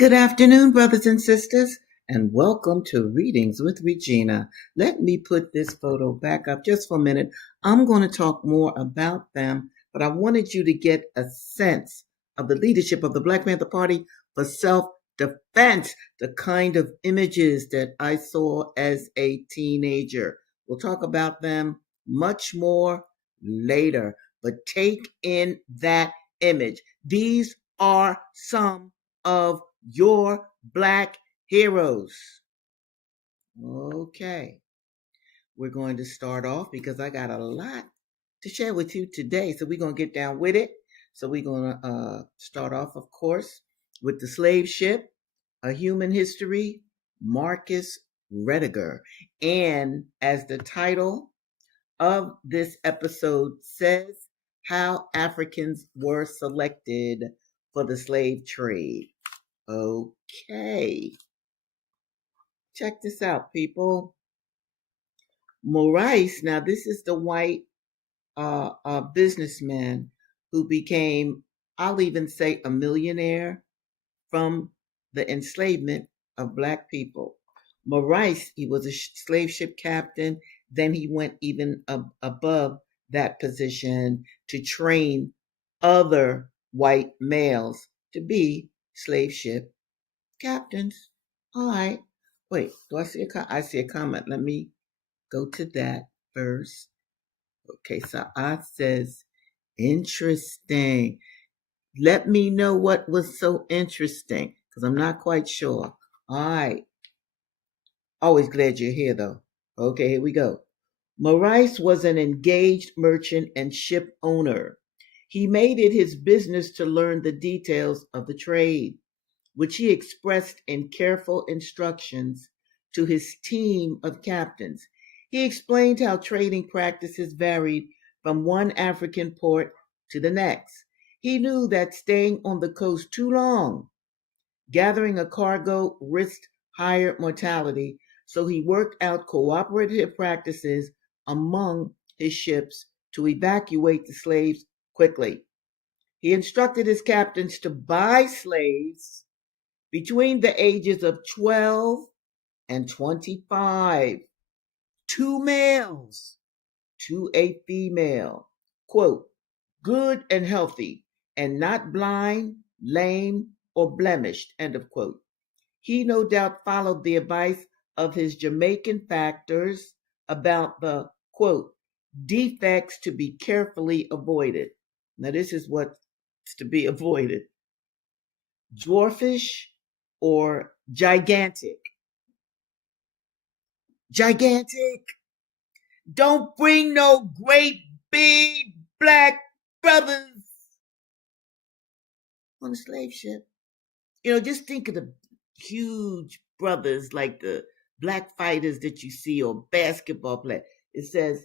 Good afternoon, brothers and sisters, and welcome to Readings with Regina. Let me put this photo back up just for a minute. I'm going to talk more about them, but I wanted you to get a sense of the leadership of the Black Panther Party for self-defense, the kind of images that I saw as a teenager. We'll talk about them much more later, but take in that image. These are some of your Black heroes. Okay, we're going to start off because I got a lot to share with you today. So we're going to get down with it. So we're going to start off, of course, with the slave ship, A Human History, Marcus Rediger. And as the title of this episode says, how Africans were selected for the slave trade. Okay. Check this out, people. Maurice, now this is the white businessman who became, I'll even say, a millionaire from the enslavement of Black people. Maurice, he was a slave ship captain. Then he went even above that position to train other white males to be slave ship captains. All right. Wait, do I see I see a comment. Let me go to that first. Okay, so I says, interesting. Let me know what was so interesting, because I'm not quite sure. All right. Always glad you're here, though. Okay, here we go. Maurice was an engaged merchant and ship owner. He made it his business to learn the details of the trade, which he expressed in careful instructions to his team of captains. He explained how trading practices varied from one African port to the next. He knew that staying on the coast too long, gathering a cargo, risked higher mortality, so he worked out cooperative practices among his ships to evacuate the slaves quickly. He instructed his captains to buy slaves between the ages of 12 and 25, two males to a female, quote, good and healthy, and not blind, lame, or blemished, end of quote. He no doubt followed the advice of his Jamaican factors about the, quote, defects to be carefully avoided. Now, this is what's to be avoided: dwarfish or gigantic. Gigantic. Don't bring no great big Black brothers on a slave ship. Just think of the huge brothers like the Black fighters that you see or basketball players. It says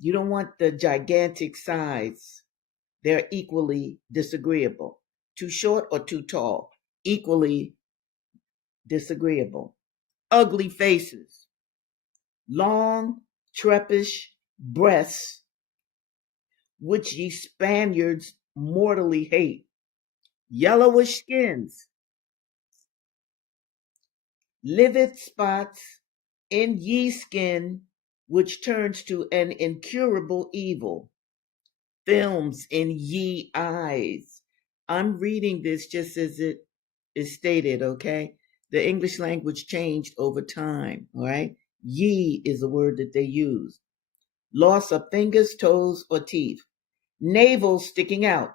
you don't want the gigantic size. They're equally disagreeable. Too short or too tall, equally disagreeable. Ugly faces, long, trepish breasts, which ye Spaniards mortally hate, yellowish skins, livid spots in ye skin, which turns to an incurable evil, films in ye eyes. I'm reading this just as it is stated, okay? The English language changed over time, all right? Ye is a word that they use. Loss of fingers, toes, or teeth. Navel sticking out.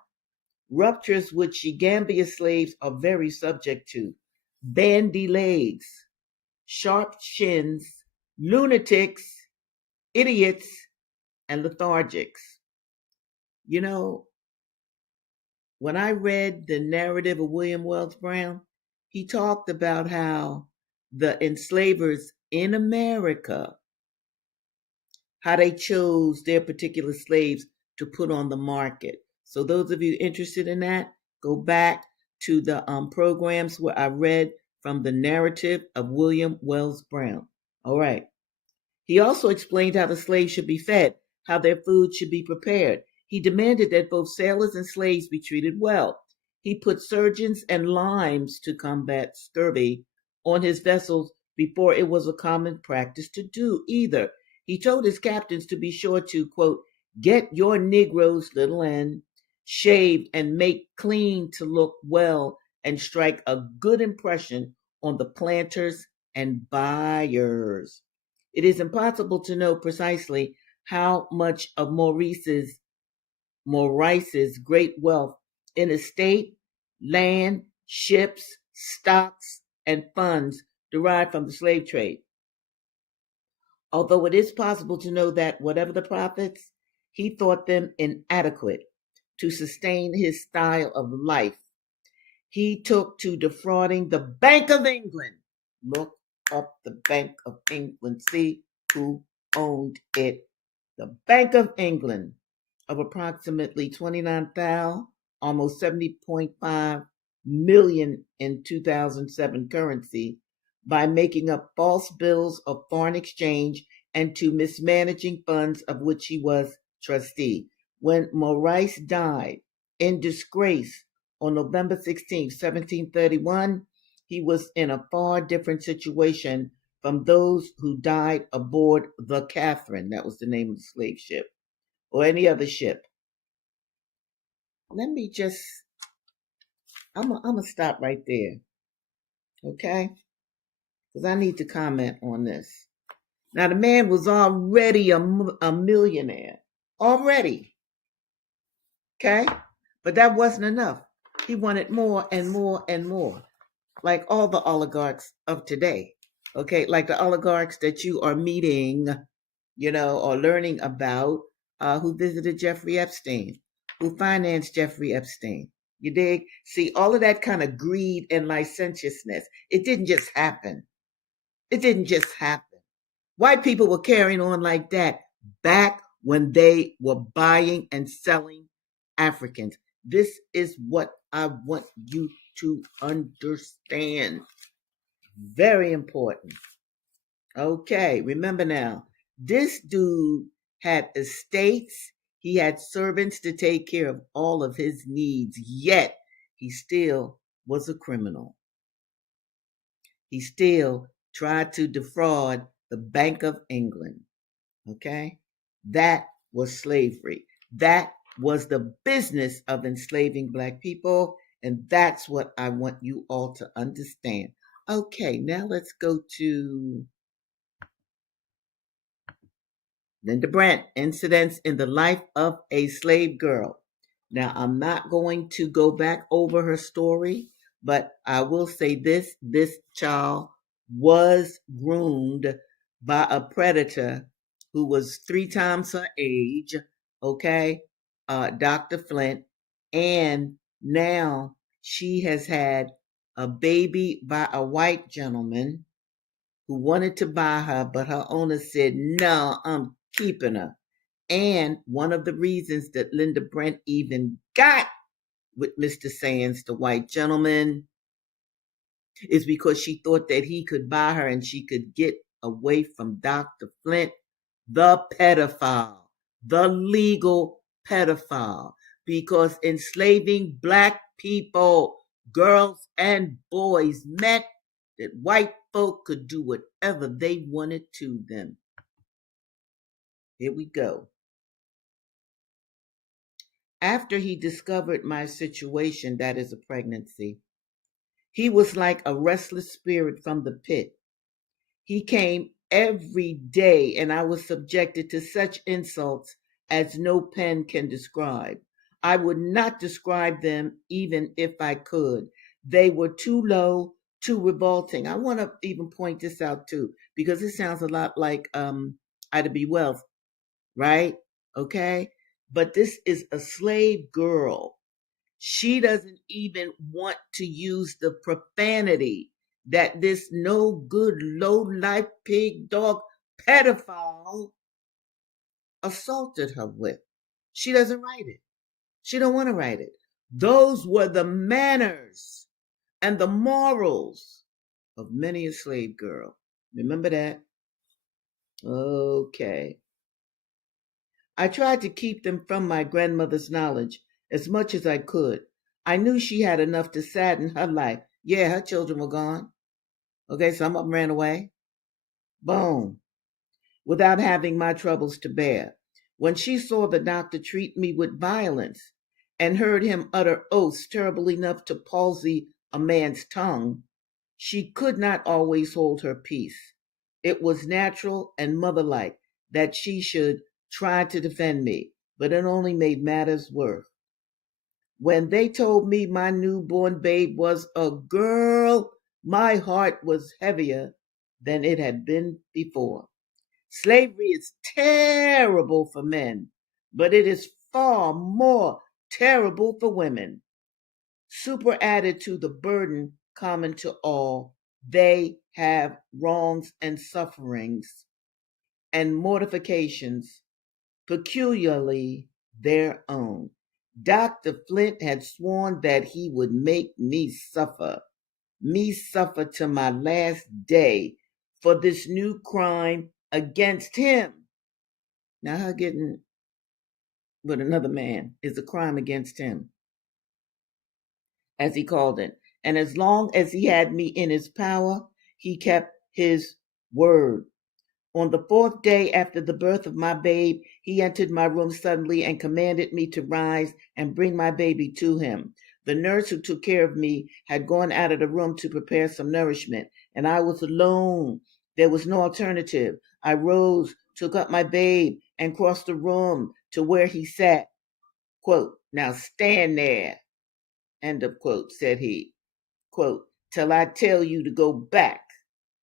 Ruptures which Gambia slaves are very subject to. Bandy legs. Sharp shins. Lunatics. Idiots. And lethargics. When I read the narrative of William Wells Brown, he talked about how the enslavers in America, how they chose their particular slaves to put on the market. So those of you interested in that, go back to the programs where I read from the narrative of William Wells Brown. All right. He also explained how the slaves should be fed, how their food should be prepared. He demanded that both sailors and slaves be treated well. He put surgeons and limes to combat scurvy on his vessels before it was a common practice to do either. He told his captains to be sure to, quote, get your Negroes, little n, shaved and make clean to look well and strike a good impression on the planters and buyers. It is impossible to know precisely how much of Maurice's great wealth in estate, land, ships, stocks, and funds derived from the slave trade. Although it is possible to know that whatever the profits, he thought them inadequate to sustain his style of life. He took to defrauding the Bank of England. Look up the Bank of England, see who owned it. The Bank of England of approximately 29,000, almost 70.5 million in 2007 currency by making up false bills of foreign exchange and to mismanaging funds of which he was trustee. When Maurice died in disgrace on November 16, 1731, he was in a far different situation from those who died aboard the Catherine, that was the name of the slave ship, or any other ship. Let me just, I'm going to stop right there, okay? Because I need to comment on this. Now, the man was already a millionaire, already, okay? But that wasn't enough. He wanted more and more and more, like all the oligarchs of today, okay? Like the oligarchs that you are meeting, or learning about, who visited Jeffrey Epstein, who financed Jeffrey Epstein. You dig? See, all of that kind of greed and licentiousness, it didn't just happen. It didn't just happen. White people were carrying on like that back when they were buying and selling Africans. This is what I want you to understand. Very important. Okay, remember now, this dude had estates, he had servants to take care of all of his needs, yet he still was a criminal. He still tried to defraud the Bank of England. Okay? That was slavery. That was the business of enslaving Black people, and that's what I want you all to understand. Okay, now let's go to Linda Brent, Incidents in the Life of a Slave Girl. Now, I'm not going to go back over her story, but I will say this child was groomed by a predator who was 3 times her age, okay, Dr. Flint, and now she has had a baby by a white gentleman who wanted to buy her, but her owner said, no, I'm keeping her. And one of the reasons that Linda Brent even got with Mr. Sands, the white gentleman, is because she thought that he could buy her and she could get away from Dr. Flint, the pedophile, the legal pedophile, because enslaving Black people, girls and boys, meant that white folk could do whatever they wanted to them. Here we go. After he discovered my situation, that is a pregnancy, he was like a restless spirit from the pit. He came every day, and I was subjected to such insults as no pen can describe. I would not describe them even if I could. They were too low, too revolting. I want to even point this out too, because it sounds a lot like Ida B. Wells, right? Okay? But this is a slave girl. She doesn't even want to use the profanity that this no good, low life pig dog pedophile assaulted her with. She doesn't write it. She don't want to write it. Those were the manners and the morals of many a slave girl. Remember that? Okay. I tried to keep them from my grandmother's knowledge as much as I could. I knew she had enough to sadden her life. Yeah, her children were gone. Okay, some of them ran away. Boom. Without having my troubles to bear. When she saw the doctor treat me with violence and heard him utter oaths terrible enough to palsy a man's tongue, she could not always hold her peace. It was natural and motherlike that she should try to defend me, but it only made matters worse. When they told me my newborn babe was a girl, my heart was heavier than it had been before. Slavery is terrible for men, but it is far more terrible for women. Superadded to the burden common to all, they have wrongs and sufferings and mortifications peculiarly their own. Dr. Flint had sworn that he would make me suffer to my last day for this new crime against him. Now, her getting with another man is a crime against him, as he called it. And as long as he had me in his power, he kept his word. On the fourth day after the birth of my babe, he entered my room suddenly and commanded me to rise and bring my baby to him. The nurse who took care of me had gone out of the room to prepare some nourishment, and I was alone. There was no alternative. I rose, took up my babe, and crossed the room to where he sat. Quote, now stand there, end of quote, said he. Quote, till I tell you to go back.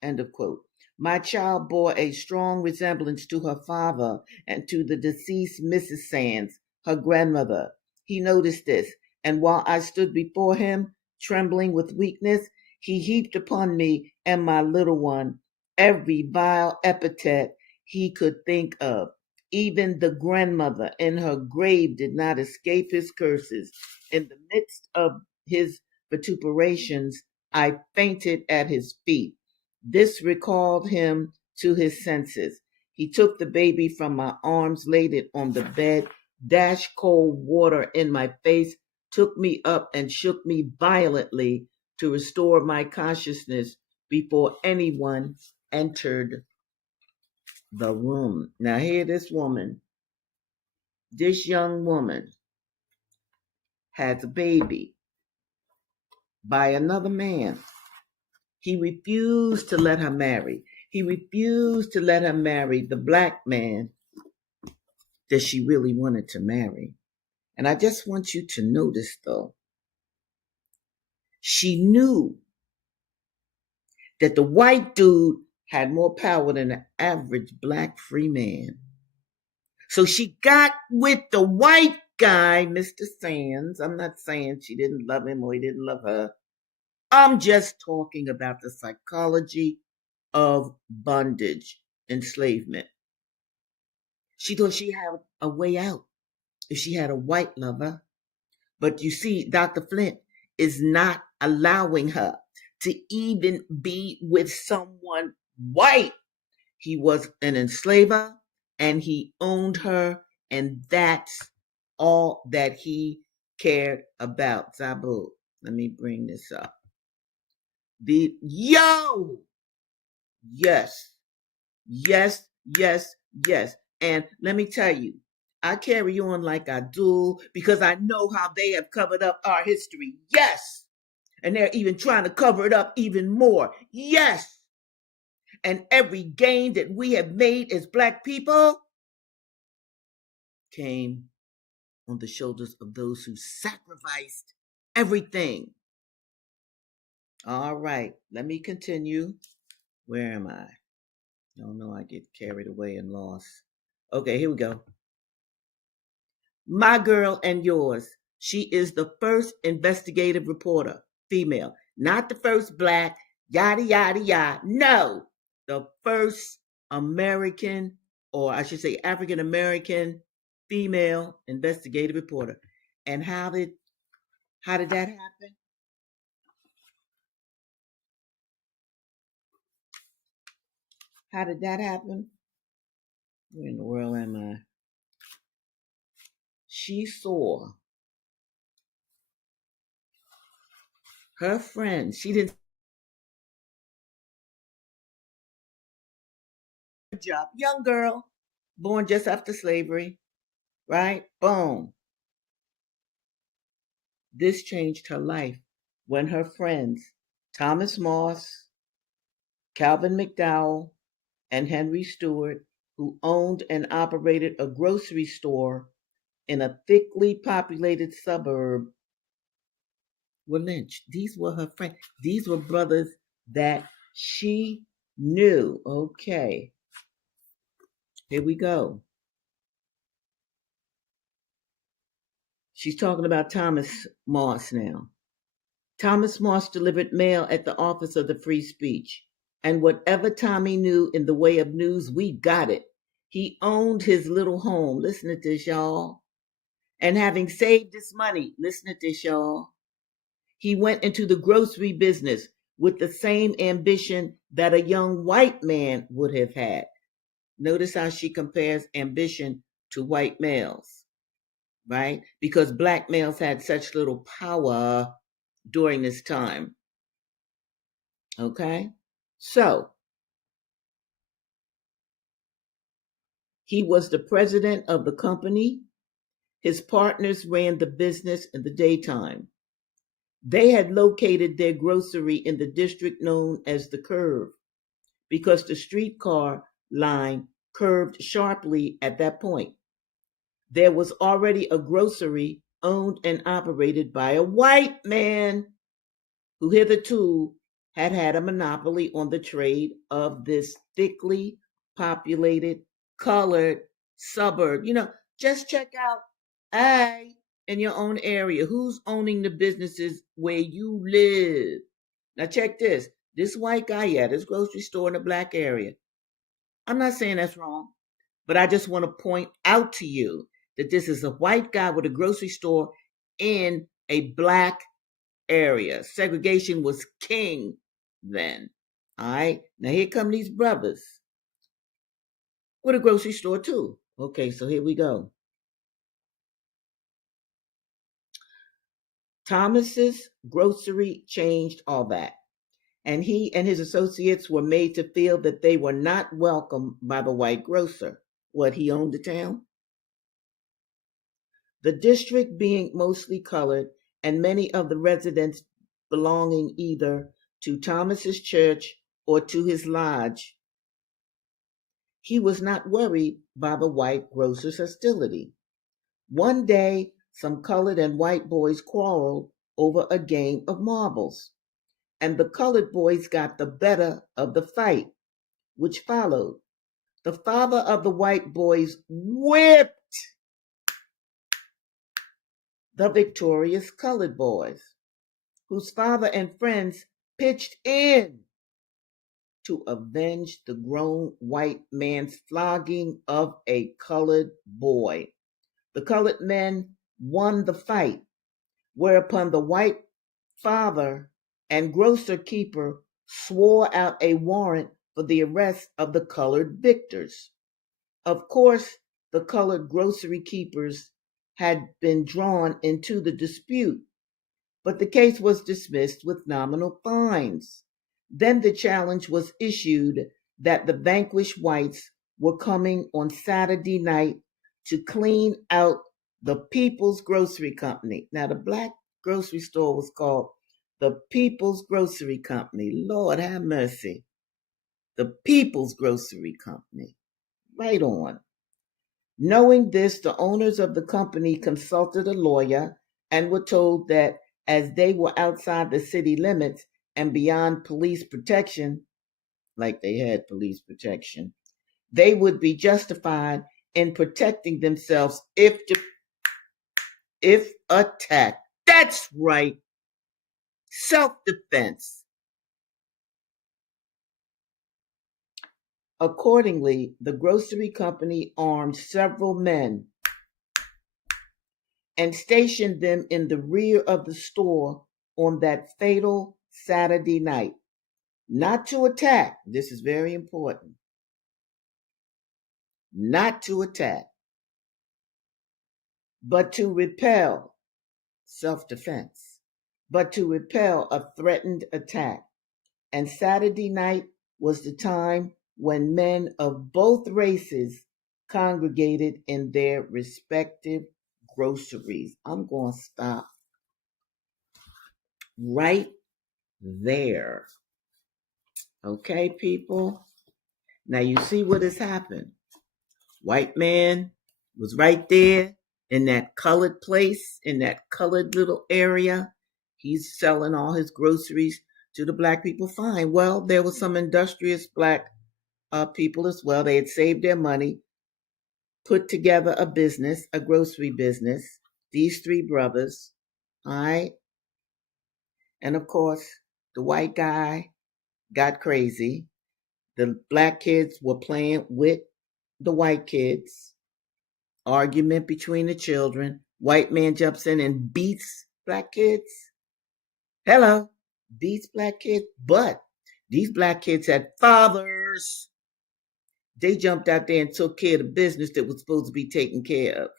End of quote. My child bore a strong resemblance to her father and to the deceased Mrs. Sands, her grandmother. He noticed this, and while I stood before him, trembling with weakness, he heaped upon me and my little one every vile epithet he could think of. Even the grandmother in her grave did not escape his curses. In the midst of his vituperations, I fainted at his feet. This recalled him to his senses. He took the baby from my arms, laid it on the bed, dashed cold water in my face, took me up, and shook me violently to restore my consciousness before anyone entered the room. Now, here, this young woman, has a baby by another man. He refused to let her marry. He refused to let her marry the black man that she really wanted to marry. And I just want you to notice, though, she knew that the white dude had more power than the average black free man. So she got with the white guy, Mr. Sands. I'm not saying she didn't love him or he didn't love her. I'm just talking about the psychology of bondage, enslavement. She thought she had a way out if she had a white lover. But you see, Dr. Flint is not allowing her to even be with someone white. He was an enslaver and he owned her, and that's all that he cared about. Zabu, let me bring this up. Yes, yes, yes, yes. And let me tell you, I carry on like I do because I know how they have covered up our history. Yes. And they're even trying to cover it up even more. Yes. And every gain that we have made as black people came on the shoulders of those who sacrificed everything. All right, let me continue. Where am I? Oh no, I get carried away and lost. Okay, here we go. My girl and yours. She is the first investigative reporter, female, not the first black, yada, yada, yada. No, the first American, or I should say African American female investigative reporter. And how did that happen? How did that happen? Where in the world am I? She saw Her friends, she didn't job. Young girl, born just after slavery, right? Boom. This changed her life when her friends, Thomas Moss, Calvin McDowell, and Henry Stewart, who owned and operated a grocery store in a thickly populated suburb, were lynched. These were her friends. These were brothers that she knew. Okay, here we go. She's talking about Thomas Moss now. Thomas Moss delivered mail at the office of the Free Speech. And whatever Tommy knew in the way of news, we got it. He owned his little home. Listen to this, y'all. And having saved his money, listen to this, y'all, he went into the grocery business with the same ambition that a young white man would have had. Notice how she compares ambition to white males, right? Because black males had such little power during this time. Okay? So, he was the president of the company. His partners ran the business in the daytime. They had located their grocery in the district known as the Curve because the streetcar line curved sharply at that point. There was already a grocery owned and operated by a white man who hitherto had had a monopoly on the trade of this thickly populated, colored suburb. Just check out in your own area. Who's owning the businesses where you live? Now check this. This white guy, yeah, this grocery store in the black area. I'm not saying that's wrong, but I just want to point out to you that this is a white guy with a grocery store in a black area. Segregation was king then. All right. Now here come these brothers with a grocery store too. Okay, so here we go. Thomas's grocery changed all that. And he and his associates were made to feel that they were not welcome by the white grocer. What, he owned the town? The district being mostly colored, and many of the residents belonging either to Thomas's church or to his lodge, he was not worried by the white grocer's hostility. One day, some colored and white boys quarreled over a game of marbles, and the colored boys got the better of the fight, which followed. The father of the white boys whipped the victorious colored boys, whose father and friends pitched in to avenge the grown white man's flogging of a colored boy. The colored men won the fight, whereupon the white father and grocer keeper swore out a warrant for the arrest of the colored victors. Of course, the colored grocery keepers had been drawn into the dispute, but the case was dismissed with nominal fines. Then the challenge was issued that the vanquished whites were coming on Saturday night to clean out the People's Grocery Company. Now, the black grocery store was called the People's Grocery Company. Lord have mercy. The People's Grocery Company. Right on. Knowing this, the owners of the company consulted a lawyer and were told that as they were outside the city limits and beyond police protection, like they had police protection, they would be justified in protecting themselves if attacked. That's right. Self-defense. Accordingly, the grocery company armed several men and stationed them in the rear of the store on that fatal Saturday night. Not to attack, this is very important, not to attack, but to repel, self defense, but to repel a threatened attack. And Saturday night was the time when men of both races congregated in their respective groceries. I'm going to stop right there. Okay, people? Now you see what has happened. White man was right there in that colored place, in that colored little area. He's selling all his groceries to the black people. Fine. Well, there was some industrious black people as well. They had saved their money, put together a business, a grocery business. These three brothers, all right. And of course, the white guy got crazy. The black kids were playing with the white kids. Argument between the children. White man jumps in and beats black kids. Hello. Beats black kids. But these black kids had fathers. They jumped out there and took care of the business that was supposed to be taken care of.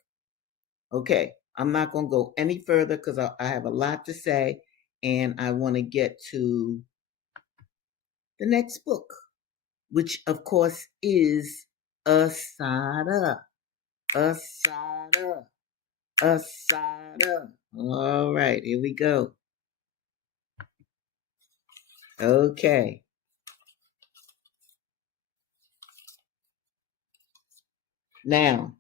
Okay. I'm not going to go any further because I have a lot to say. And I want to get to the next book, which of course is Assata. Assata. Assata. All right, here we go. Okay. Now,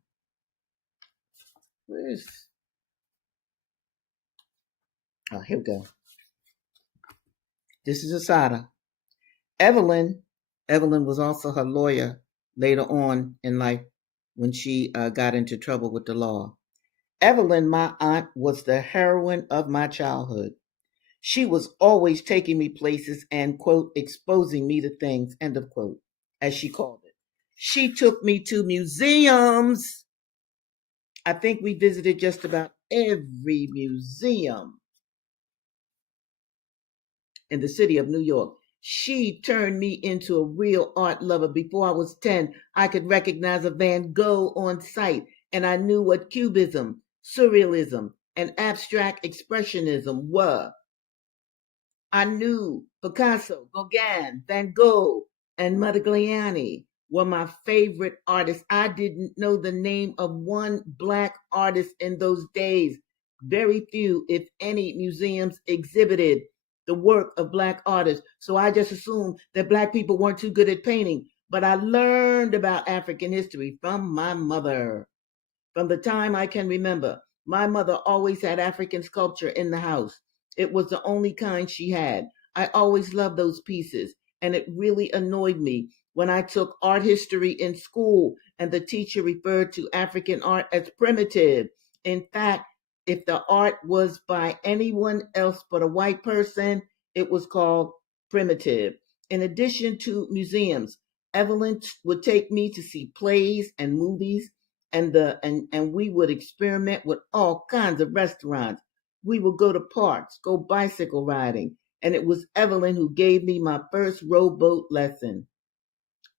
where's. Oh, here we go. This is Assata. Evelyn. Evelyn was also her lawyer later on in life when she got into trouble with the law. Evelyn, my aunt, was the heroine of my childhood. She was always taking me places and, quote, exposing me to things, end of quote, as she called it. She took me to museums. I think we visited just about every museum in the city of New York. She turned me into a real art lover. Before I was 10, I could recognize a Van Gogh on sight, and I knew what Cubism, Surrealism, and abstract expressionism were. I knew Picasso, Gauguin, Van Gogh, and Modigliani were my favorite artists. I didn't know the name of one black artist in those days. Very few, if any, museums exhibited the work of black artists. So I just assumed that black people weren't too good at painting. But I learned about African history from my mother. From the time I can remember, my mother always had African sculpture in the house. It was the only kind she had. I always loved those pieces, and it really annoyed me when I took art history in school and the teacher referred to African art as primitive. In fact, if the art was by anyone else but a white person, it was called primitive. In addition to museums, Evelyn would take me to see plays and movies and we would experiment with all kinds of restaurants. We would go to parks, go bicycle riding, and it was Evelyn who gave me my first rowboat lesson.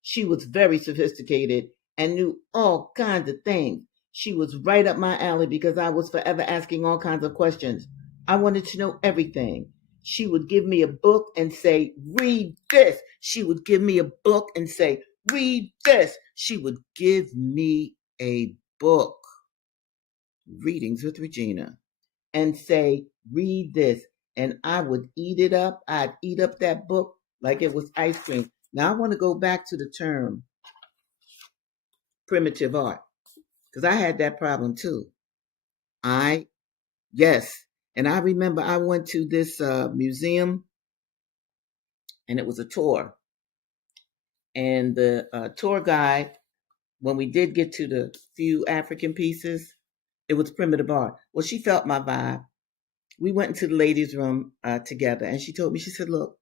She was very sophisticated and knew all kinds of things. She was right up my alley because I was forever asking all kinds of questions. I wanted to know everything. She would give me a book and say, read this. She would give me a book and say, read this. She would give me a book, Readings with Regina, and say, read this. And I would eat it up. I'd eat up that book like it was ice cream. Now I want to go back to the term primitive art because I had that problem too. I, yes. And I remember I went to this museum and it was a tour. And the tour guide, when we did get to the few African pieces, it was primitive art. Well, she felt my vibe. We went into the ladies' room together, and she told me, she said, look,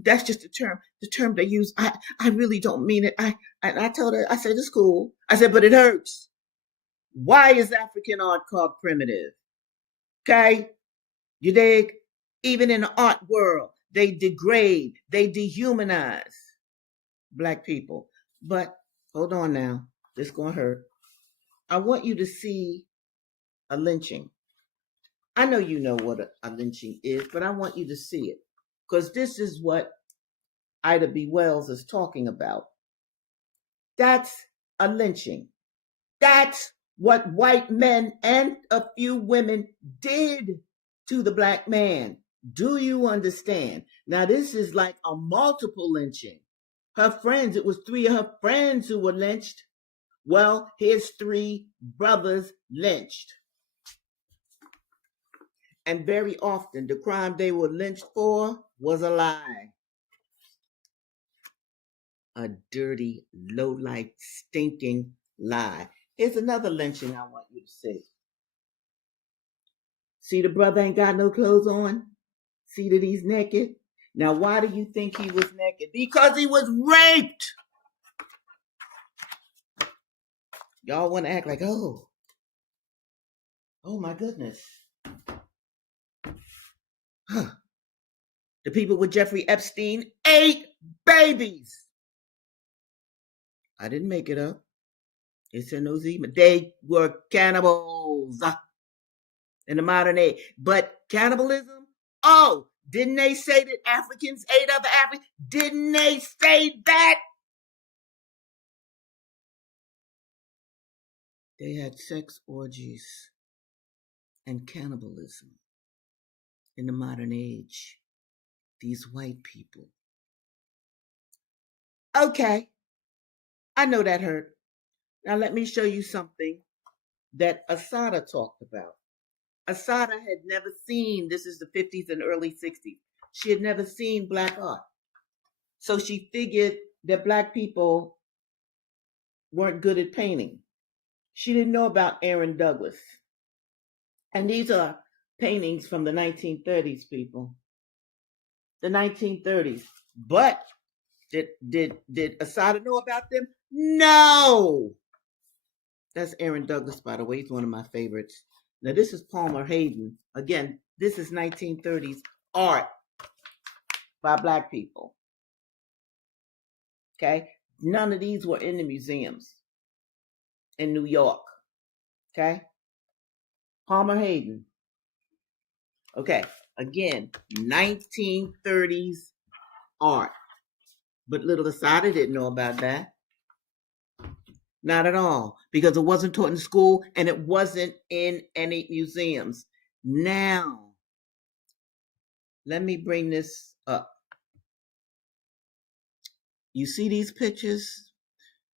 that's just the term they use. I really don't mean it. I told her, I said, it's cool. I said, but it hurts. Why is African art called primitive? Okay, you dig? Even in the art world, they degrade, they dehumanize black people. But hold on now, this gonna hurt. I want you to see a lynching. I know you know what a lynching is, but I want you to see it. Because this is what Ida B. Wells is talking about. That's a lynching. That's what white men and a few women did to the black man. Do you understand? Now, this is like a multiple lynching. Her friends, it was 3 of her friends who were lynched. Well, here's 3 brothers lynched. And very often, the crime they were lynched for was a lie. A dirty, low-life, stinking lie. Here's another lynching I want you to see. See, the brother ain't got no clothes on? See that he's naked? Now, why do you think he was naked? Because he was raped. Y'all want to act like, oh my goodness. Huh. The people with Jeffrey Epstein ate babies. I didn't make it up. It's in those emails. They were cannibals in the modern age. But cannibalism? Oh, didn't they say that Africans ate other Africans? Didn't they say that? They had sex orgies and cannibalism in the modern age. These white people. Okay, I know that hurt. Now let me show you something that Assata talked about. Assata had never seen, this is the 50s and early 60s, she had never seen black art. So she figured that black people weren't good at painting. She didn't know about Aaron Douglas. And these are paintings from the 1930s, people. The 1930s. But did Assata know about them? No. That's Aaron Douglas, by the way. He's one of my favorites. Now, this is Palmer Hayden. Again, this is 1930s art by black people. Okay? None of these were in the museums in New York. Okay? Palmer Hayden. Okay, again, 1930s art. But little Assata didn't know about that. Not at all, because it wasn't taught in school and it wasn't in any museums. Now, let me bring this up. You see these pictures?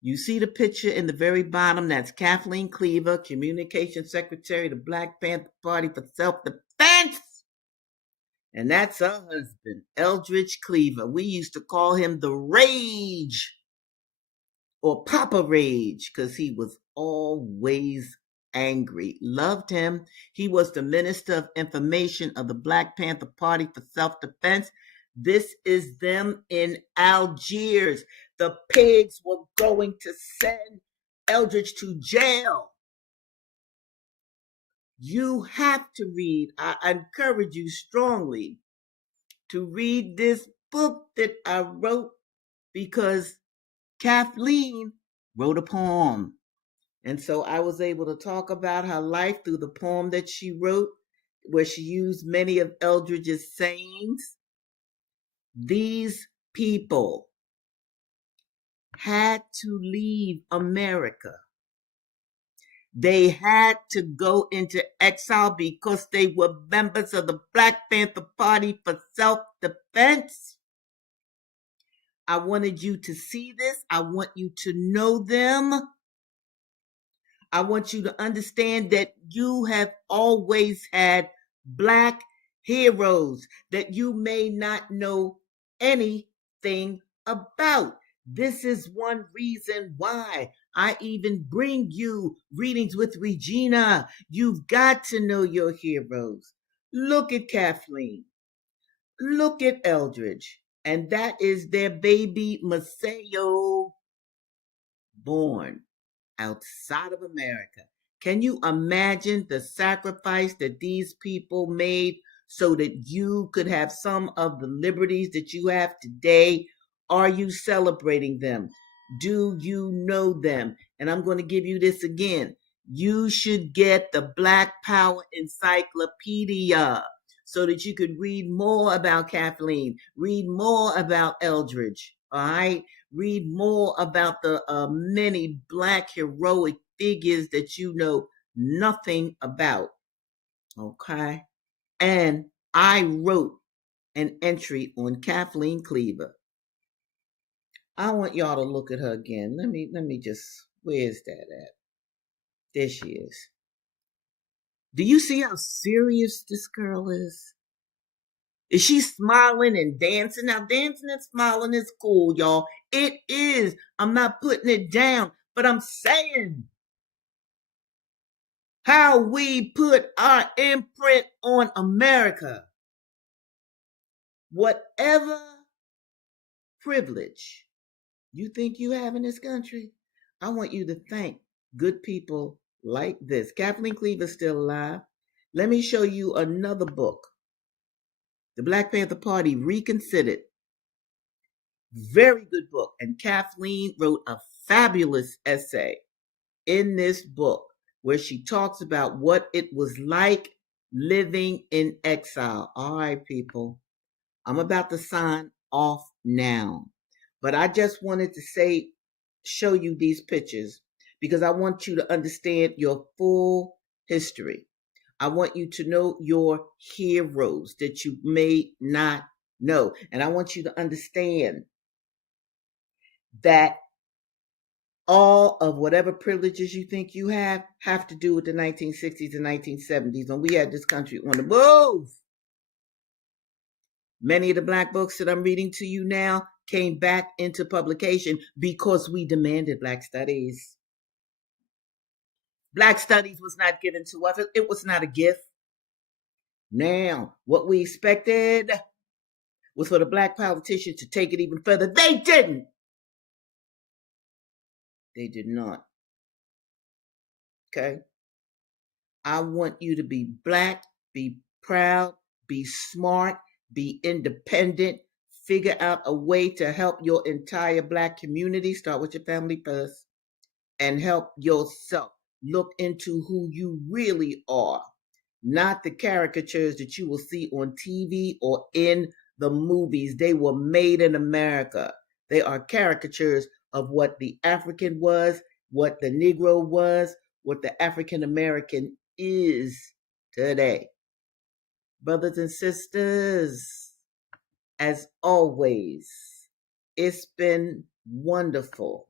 You see the picture in the very bottom? That's Kathleen Cleaver, Communication Secretary of the Black Panther Party for Self-Defense. And that's her husband, Eldridge Cleaver. We used to call him the Rage, or Papa Rage, because he was always angry. Loved him. He was the Minister of Information of the Black Panther Party for Self-Defense. This is them in Algiers. The pigs were going to send Eldridge to jail. You have to read. I encourage you strongly to read this book that I wrote, because Kathleen wrote a poem. And so I was able to talk about her life through the poem that she wrote, where she used many of Eldridge's sayings. These people had to leave America. They had to go into exile because they were members of the Black Panther Party for Self-Defense. I wanted you to see this. I want you to know them. I want you to understand that you have always had black heroes that you may not know anything about. This is one reason why I even bring you readings with Regina. You've got to know your heroes. Look at Kathleen. Look at Eldridge. And that is their baby Maceo, born outside of America. Can you imagine the sacrifice that these people made so that you could have some of the liberties that you have today? Are you celebrating them? Do you know them? And I'm going to give you this again. You should get the Black Power Encyclopedia so that you could read more about Kathleen, read more about Eldridge, all right? Read more about the many Black heroic figures that you know nothing about, okay? And I wrote an entry on Kathleen Cleaver. I want y'all to look at her again. Let me just, where's that at? There she is. Do you see how serious this girl is? Is she smiling and dancing? Now, dancing and smiling is cool, y'all. It is. I'm not putting it down, but I'm saying how we put our imprint on America. Whatever privilege you think you have in this country, I want you to thank good people like this. Kathleen Cleaver's still alive. Let me show you another book. The Black Panther Party Reconsidered. Very good book. And Kathleen wrote a fabulous essay in this book where she talks about what it was like living in exile. All right, people. I'm about to sign off now. But I just wanted to show you these pictures because I want you to understand your full history. I want you to know your heroes that you may not know. And I want you to understand that all of whatever privileges you think you have to do with the 1960s and 1970s when we had this country on the move. Many of the Black books that I'm reading to you now came back into publication because we demanded Black studies. Black studies was not given to us. It was not a gift. Now, what we expected was for the Black politicians to take it even further. They didn't. They did not. Okay? I want you to be Black, be proud, be smart, be independent, figure out a way to help your entire Black community. Start with your family first and help yourself. Look into who you really are, not the caricatures that you will see on TV or in the movies. They were made in America. They are caricatures of what the African was, what the Negro was, what the African American is today. Brothers and sisters, as always, it's been wonderful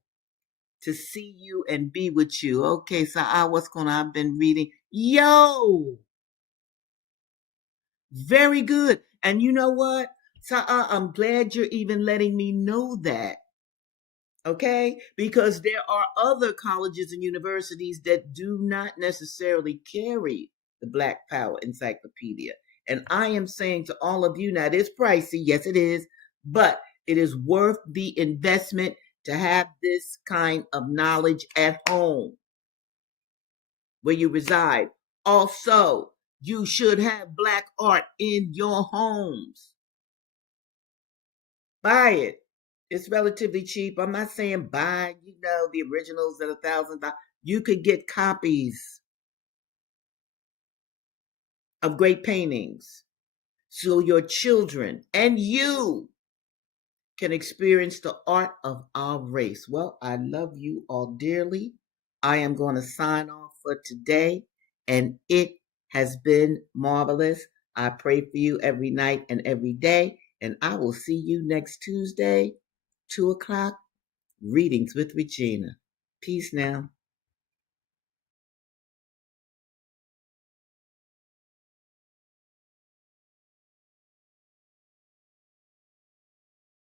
to see you and be with you. Okay, so what's going on? I've been reading. Yo! Very good. And you know what? So I'm glad you're even letting me know that. Okay? Because there are other colleges and universities that do not necessarily carry the Black Power Encyclopedia. And I am saying to all of you, now it is pricey, yes it is, but it is worth the investment to have this kind of knowledge at home where you reside. Also, you should have Black art in your homes. Buy it. It's relatively cheap. I'm not saying buy, the originals at $1,000. You could get copies of great paintings so your children and you can experience the art of our race. Well, I love you all dearly. I am going to sign off for today, and it has been marvelous. I pray for you every night and every day, and I will see you next Tuesday, 2 o'clock, Readings with Regina. Peace now.